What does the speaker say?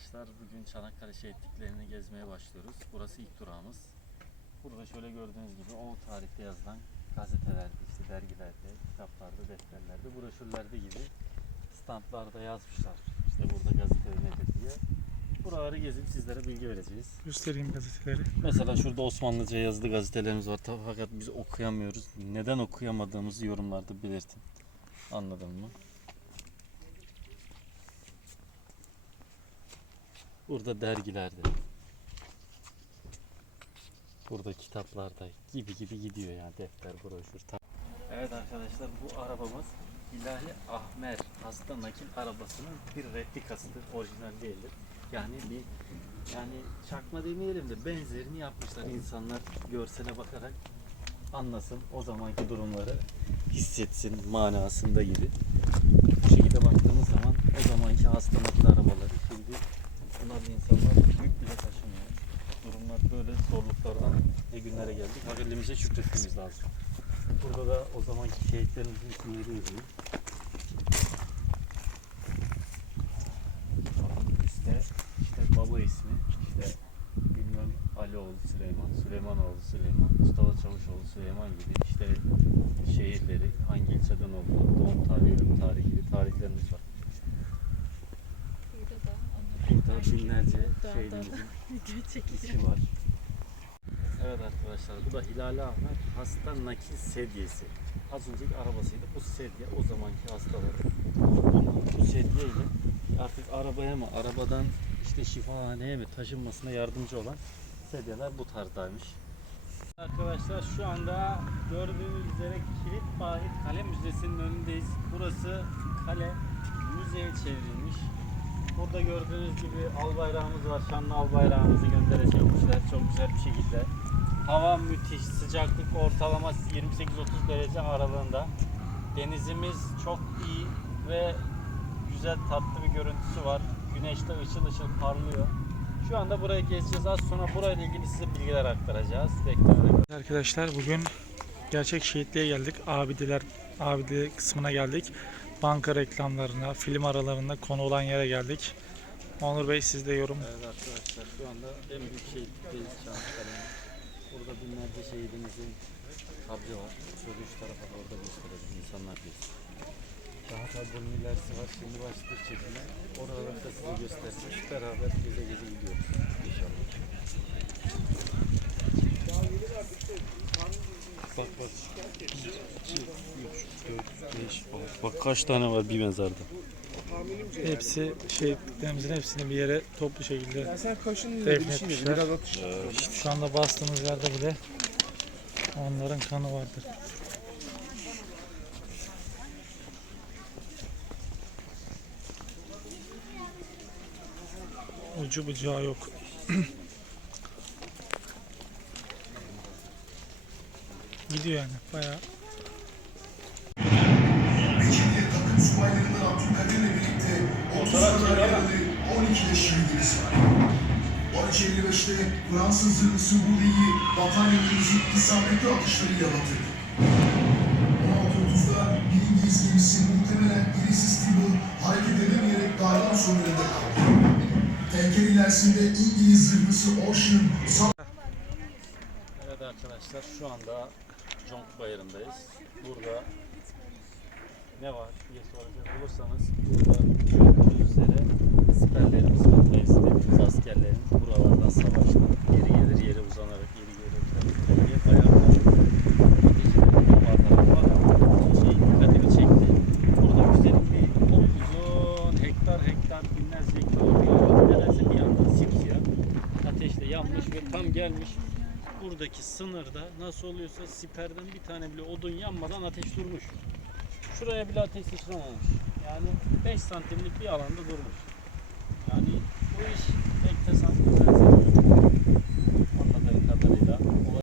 arkadaşlar. Bugün Çanakkale şehitliklerini gezmeye başlıyoruz. Burası ilk durağımız. Burada şöyle gördüğünüz gibi o tarihte yazılan gazetelerde, işte dergilerde, kitaplarda, defterlerde, broşürlerde gibi standlarda yazmışlar. İşte burada gazete nedir diye. Buraları gezip sizlere bilgi vereceğiz. Göstereyim gazeteleri. Mesela şurada Osmanlıca yazılı gazetelerimiz var. Fakat biz okuyamıyoruz. Neden okuyamadığımızı yorumlarda belirtin. Anladın mı? Burada dergilerde. Burada kitaplarda gibi gibi gidiyor yani defter, broşür. ta- Evet arkadaşlar bu arabamız İlahi Ahmer hasta nakil arabasının bir replikasıdır. Orijinal değildir. Yani bir yani çakma demeyelim de benzerini yapmışlar insanlar görsele bakarak anlasın o zamanki durumları hissetsin manasında gibi. Bu şekilde baktığımız zaman o zamanki hastalıklı arabaları bunlar insanlar yük bile taşımıyor. Durumlar böyle zorluklardan ne günlere geldik. Hakikaten şükretmemiz lazım. Burada da o zamanki şehitlerimizin isimleri yazıyor. İşte, işte baba ismi, işte bilmem Alioğlu Süleyman, Süleymanoğlu Süleyman, Mustafa Çavuşoğlu Süleyman gibi işte şehirleri, hangi ilçeden olduğu, doğum tarihi, ölüm tarihi gibi tarihlerimiz var. Burada da Burada binlerce çekiyor. ismi var. Evet arkadaşlar bu da Hilali Ahmet hasta nakil sedyesi. Az önceki arabasıydı. Bu sedye o zamanki hastaları. Bu sedye ile artık arabaya mı arabadan işte şifahaneye mi taşınmasına yardımcı olan sedyeler bu tarzdaymış. Arkadaşlar şu anda gördüğünüz üzere Kilit Bahit Kale Müzesi'nin önündeyiz. Burası kale müzeye çevrilmiş. Burada gördüğünüz gibi al bayrağımız var. Şanlı al bayrağımızı yapmışlar. Çok güzel bir şekilde. Hava müthiş. Sıcaklık ortalama 28-30 derece aralığında. Denizimiz çok iyi ve güzel tatlı bir görüntüsü var. Güneşte ışıl ışıl parlıyor. Şu anda burayı gezeceğiz. Az sonra burayla ilgili size bilgiler aktaracağız. Beklenerek. Arkadaşlar bugün gerçek şehitliğe geldik. Abidiler abide kısmına geldik. Banka reklamlarına, film aralarında konu olan yere geldik. Onur Bey siz de yorum. Evet arkadaşlar şu anda en büyük şehitlikteyiz Çanakkale'nin. Burada binlerce şehidimizin kabri var. Şöyle üç tarafa da orada gösterelim insanlar gezsin. Daha da bunun ilerisi var. Şimdi başladık çekime. Oraları da size göstersek beraber geze geze gidiyoruz inşallah. Bak bak. 2, 3, 4, 5, 6. Bak kaç tane var bir mezarda. Hepsi şehitliklerimizin hepsini bir yere toplu şekilde Ya sen kaşın defnetmişler. biraz atış. Şu anda bastığımız yerde bile onların kanı vardır. Ucu bucağı yok. Gidiyor yani bayağı. Bekir'de takım subaylarından Abdülkadir'le birlikte 30 Anadolu'da 12 de şehidimiz var. 13.55'te Fransız zırhlısı Burli'yi bataryalarımızın isabetli atışlarıyla batırdı. 16.30'da bir İngiliz gemisi muhtemelen Ulysses Tibble hareket edemeyerek dağların sonlarında kaldı. Tanker ilerisinde İngiliz zırhlısı Ocean Evet arkadaşlar şu anda Conk Bayırı'ndayız. Burada ne var diye soracak olursanız burada gördüğünüz üzere siperlerimiz var. Mevzi dediğimiz askerlerin buralardan savaştı. Yeri gelir yere uzanarak yeri gelir diye bombardımanı şey binlerce kilometre bir anda simsiyah ateşle yanmış ve tam gelmiş buradaki sınırda nasıl oluyorsa siperden bir tane bile odun yanmadan ateş durmuş. Şuraya bile ateş sıçramamış. Yani 5 santimlik bir alanda durmuş. Yani bu iş pek tesadüf